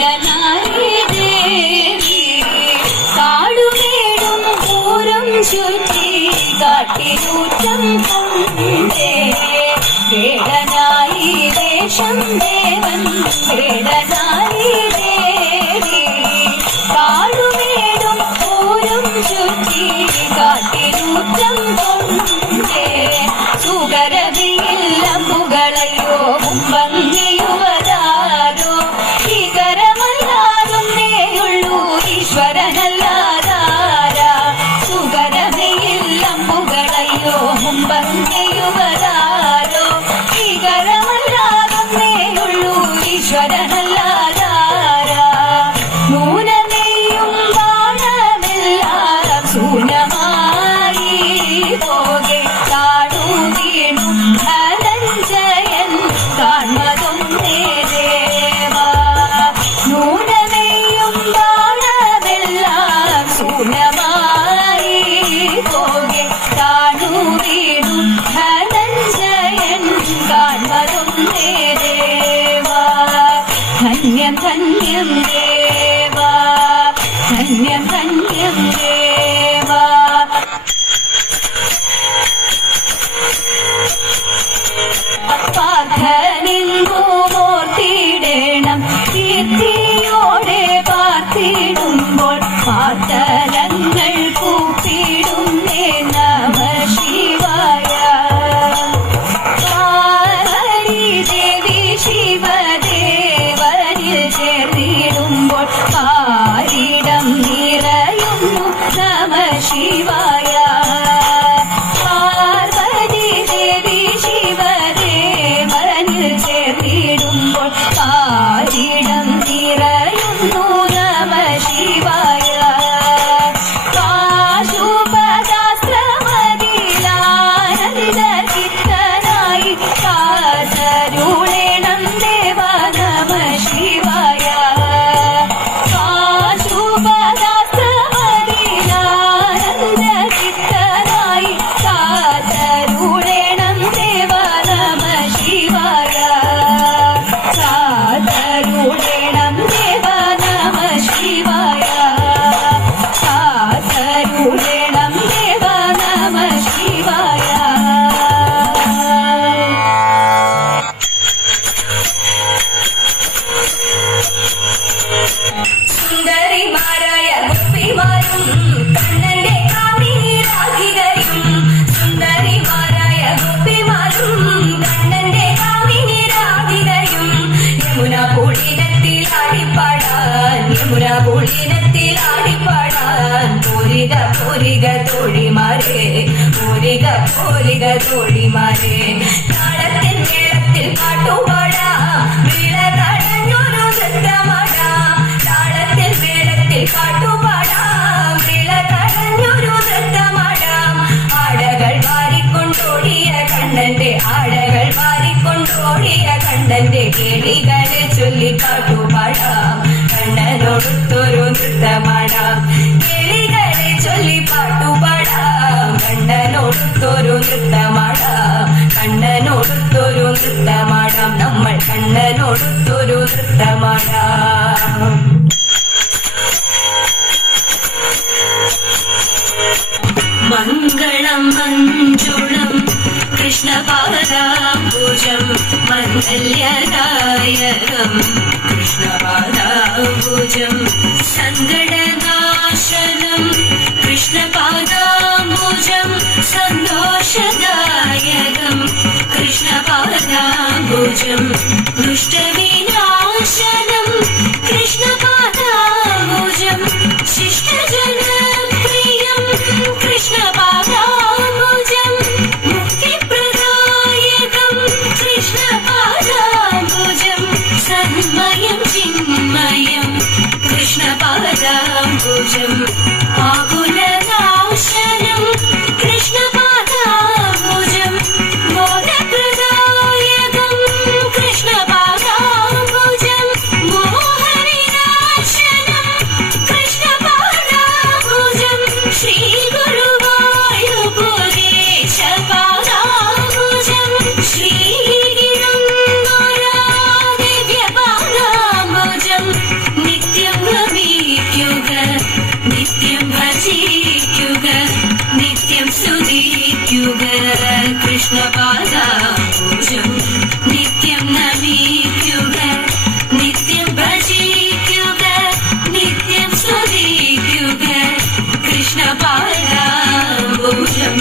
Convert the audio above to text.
വേടനാരി ദേവി കാടുമേടും പൂരം ചുറ്റി കാട്ടിലൂറ്റം കൊണ്ടേ വേടനായി വേഷം ദേവൻ വേടനായി ദേവി കാടുമേടും പൂരം ചുറ്റി കാട്ടിലൂറ്റം കൊണ്ടേ സുഗരവില്ല പുകളയോ മുമ്പങ്ങയുവതാരോ ഈകരമല്ലാതൊന്നേയുള്ളൂ ഈശ്വരനല്ലാതാരാ സുഗരവില്ല പുകളയോ മുമ്പങ്ങയുവതാരോ ഈകരമല്ലാതൊന്നേയുള്ളൂ ഈശ്വരനല്ലാതാരാ നൂനനെയും ബാണമെല്ലാം ശൂന്യമായി പോകെ കാടു വീണു ധനഞ്ജയൻ കാൺമതൊന്നേ ദേവാ നൂനനെയും ബാണമെല്ലാം ശൂന്യമായി പോകെ കാടു വീണു ധനഞ്ജയൻ കാൺമതൊന്നേ ദേവാ ധന്യം ധന്യം ദേവാ ധന്യം ധന്യം ദേവാ പാർത്ഥനെങ്ങോർത്തിടേണം കീർത്തിയോടെ പാർത്തിടുമ്പോൾ പാർത്തലങ്ങൾ കൂപ്പിടുന്നേ നമ ശിവായ പാർവതി ദേവി ശിവദേവനിൽ ചേർന്നിടുമ്പോൾ പാരിടം നിറയുന്നു നമ ശിവായ പാർവതി ദേവി ശിവദേവനിൽ ചേർന്നിടുമ്പോൾ പാരിടം നിറയുന്നു നമ ശിവായ പാശുപദാസ്ത്രമതിലാനന്ദ ചിത്തനായി കാതരുളേണം ദേവ നമ ശിവായ പാശുപദാസ്ത്രമതിലാനന്ദ ചിത്തനായി കാതരുളേണം ദേവ നമ ശിവായ കാതരുളേണം ദേവ നമ ശിവായ കാതരുളേണം ദേവ നമ ശിവായ സുന്ദരിമാരായ ഗോപിമാരും കണ്ണന്റെ കാമിനിരാധികരും സുന്ദരിമാരായ ഗോപിമാരും കണ്ണന്റെ കാമിനിരാധികരും യമുന പൂളിനത്തിൽ ആടിപ്പാടാൻ യമുന പൂളിനത്തിൽ ആടിപ്പാടാൻ പോരിക പോരിക തോഴിമാരെ പോരിക പോരിക തോഴിമാരെ താളത്തിൽ മേളത്തിൽ പാട്ടുപാടാം വിള തടഞ്ഞൊരു നൃത്തമാടാം താളത്തിൽ മേളത്തിൽ പാട്ടുപാടാം വിള തടഞ്ഞൊരു നൃത്തമാടാം ആടകൾ വാരിക്കൊണ്ടോടിയ കണ്ണന്റെ ആടകൾ വാരിക്കൊണ്ടോടിയ കണ്ണന്റെ കേളികളെ ചൊല്ലി പാട്ടുപാടാം കണ്ണനോടൊത്തൊരു നൃത്തമാടാം കേളികളെ ചൊല്ലി പാട്ടുപാടാം കണ്ണനോടൊത്തൊരു നൃത്തമാടാം കണ്ണനോടൊത്തൊരു നൃത്തമാടാം നമ്മൾ കണ്ണനോടൊത്തൊരു നൃത്തമാടാം മംഗളം മഞ്ജുളം കൃഷ്ണപാദാംബുജം മംഗല്യദായകം കൃഷ്ണപാദാംബുജം സങ്കടനാശനം കൃഷ്ണപാദാംബുജം സന്തോഷദായകം കൃഷ്ണപാദാംബുജം ദുഷ്ടവിനാശനം കൃഷ്ണപാദാംബുജം ശിഷ്ടജനപ്രിയം കൃഷ്ണപാദാംബുജം മുക്തിപ്രദായകം കൃഷ്ണപാദാംബുജം സന്മയം ചിന്മയം കൃഷ്ണപാദാംബുജം ആകുലനാശനം കൃഷ്ണപാദാംബുജം മോദപ്രദായകം കൃഷ്ണപാദാംബുജം മോഹവിനാശനം കൃഷ്ണപാദാംബുജം ശ്രീഗുരുവായൂരേശപാദാംബുജം ശ്രീഗിരിനന്ദനാദിവ്യപാദാംബുജം സ്തുതിക്കുക കൃഷ്ണപാദാംബുജം നിത്യം നമിക്കുക നിത്യം ഭജിക്കുക നിത്യം സ്തുതിക്കുക കൃഷ്ണപാദാംബുജം